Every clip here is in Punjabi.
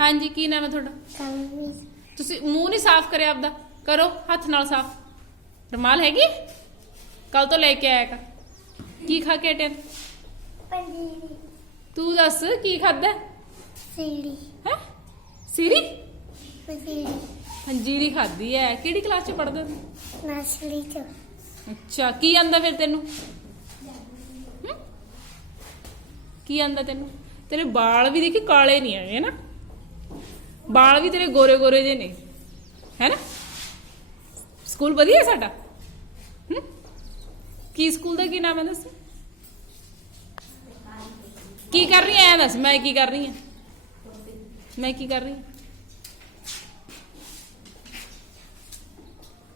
ਹਾਂਜੀ ਕੀ ਨਾਮ ਹੈ ਤੁਹਾਡਾ? ਕਮੀ ਤੁਸੀਂ ਮੂੰਹ ਨਹੀਂ ਸਾਫ਼ ਕਰਿਆ ਆਪਦਾ। ਕਰੋ ਹੱਥ ਨਾਲ ਸਾਫ਼। ਰੁਮਾਲ ਹੈਗੀ? ਕੱਲ ਤੋਂ ਲੈ ਕੇ ਆਇਆ ਕੀ ਖਾ ਕੇ ਹਟਿਆ? ਪੰਜੀਰੀ ਤੂੰ ਦੱਸ ਕੀ ਖਾਦਾ ਸੀੜੀ। ਹੈ? ਸਿਰੀ ਪੰਜੀਰੀ। ਪੰਜੀਰੀ ਖਾਦੀ ਹੈ ਕਿਹੜੀ ਕਲਾਸ ਚ ਪੜਦਾ ਤੂੰ? ਨਸਲੀ ਚ। ਅੱਛਾ ਕੀ ਆਂਦਾ ਫਿਰ ਤੈਨੂੰ? ਹਮ? ਕੀ ਆਂਦਾ ਤੈਨੂੰ? ਤੇਰੇ ਵਾਲ ਵੀ ਦੇਖੀ ਕਾਲੇ ਨਹੀਂ ਹੈਗੇ ਨਾ। ਵਾਲ ਵੀ ਤੇਰੇ ਗੋਰੇ ਗੋਰੇ ਜੇ ਨੇ। ਹੈ ਨਾ? ਸਕੂਲ ਵਧੀਆ ਸਾਡਾ? ਹਮ? ਕੀ ਸਕੂਲ ਦਾ ਕੀ ਨਾਮ ਹੈ ਦੱਸ? ਕੀ ਕਰ ਰਹੀ ਐ ਦੱਸ ਮੈਂ ਕੀ ਕਰ ਰਹੀ ਹਾਂ? ਮੈਂ ਕੀ ਕਰ ਰਹੀ ਹਾਂ?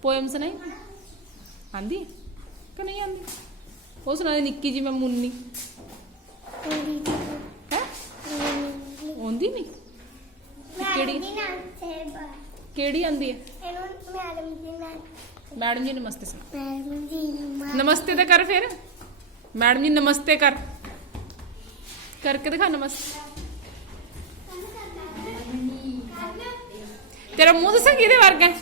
ਪੋਇਮਸ ਨਹੀਂ ਆਂਦੀ ਹੈ? ਕਿ ਨਹੀਂ ਆਂਦੀ? ਉਹ ਸੁਣਾ ਦੇ ਨਿੱਕੀ ਜੀ ਮੈਂ ਮੁੰਨੀ। ਹੈ? ਆਉਂਦੀ ਨਹੀਂ ਕਿਹੜੀ ਮੈਡਮ ਜੀ ਨਾਲ ਸੇਬਾ ਕਿਹੜੀ ਆਂਦੀ ਹੈ? ਇਹਨੂੰ ਮੈਡਮ ਜੀ ਨਾਲ ਮੈਡਮ ਜੀ ਨਮਸਤੇ ਸੁਣਾ ਮੈਡਮ ਜੀ ਨਾਲ ਨਮਸਤੇ ਤਾਂ ਕਰ ਫਿਰ। ਮੈਡਮ ਜੀ ਨਮਸਤੇ ਕਰ। ਕਰਕੇ ਦਿਖਾ ਨਮਸਤੇ। ਤੇਰਾ ਮੂੰਹ ਦੱਸਾਂ ਕਿਹਦੇ ਵਰਗਾ ਹੈ?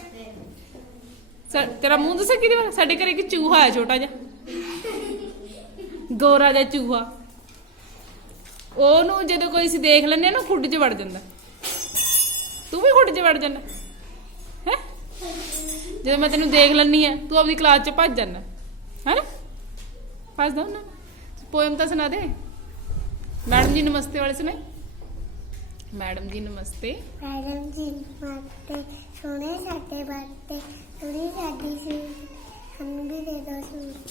ਸਾ- ਤੇਰਾ ਮੂੰਹ ਦੱਸਾਂ ਕਿਹਦੇ ਵਰਗਾ? ਸਾਡੇ ਘਰੇ ਇੱਕ ਚੂਹਾ ਹੈ ਛੋਟਾ ਜਿਹਾ। ਗੋਰਾ ਜਿਹਾ ਚੂਹਾ। ਉਹਨੂੰ ਜਦੋਂ ਕੋਈ ਅਸੀਂ ਦੇਖ ਲੈਂਦੇ ਆ ਨਾ ਖੁੱਡ 'ਚ ਵੜ ਜਾਂਦਾ। ਤੂੰ ਵੀ ਖੁੱਡ 'ਚ ਵੜ ਜਾਂਦਾ। ਜਦੋਂ ਮੈਂ ਤੈਨੂੰ ਦੇਖ ਲੈਣੀ ਆ ਤੂੰ ਆਪਣੀ ਕਲਾਸ 'ਚ ਭੱਜ ਜਾਂਦਾ ਹੈ ਨਾ ਭੱਜ ਦੋ ਨਾ ਪੋਇਮ ਤਾਂ ਸੁਣਾ ਦੇ। ਮੈਡਮ ਜੀ ਨਮਸਤੇ ਵਾਲੇ ਸੁਣਾਈ ਮੈਡਮ ਜੀ ਨਮਸਤੇ। ਮੈਡਮ ਜੀ ਮਾਤੇ ਸੋਹਣੇ ਸਾਡੇ ਬਾਤੇ ਥੋੜੀ ਸਾਡੀ ਸੀ ਸਾਨੂੰ ਵੀ ਦੇ ਦੋ ਸੂਟ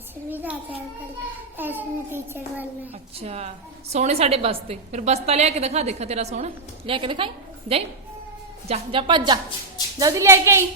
ਅਸੀਂ ਵੀ ਰਾਜਾ ਕਰ ਐਸੀ ਟੀਚਰ ਬਣਨਾ। ਅੱਛਾ। ਸੋਹਣੇ ਸਾਡੇ ਬਸਤੇ ਫਿਰ ਬਸਤਾ ਲਿਆ ਕੇ ਦਿਖਾ। ਦੇਖਾ ਤੇਰਾ ਸੋਹਣਾ। ਲਿਆ ਕੇ ਦਿਖਾਈ। ਜਾਈ। ਜਾ ਜਾ ਭੱਜ ਜਾ। ਜਲਦੀ ਲੈ ਕੇ ਆਈ।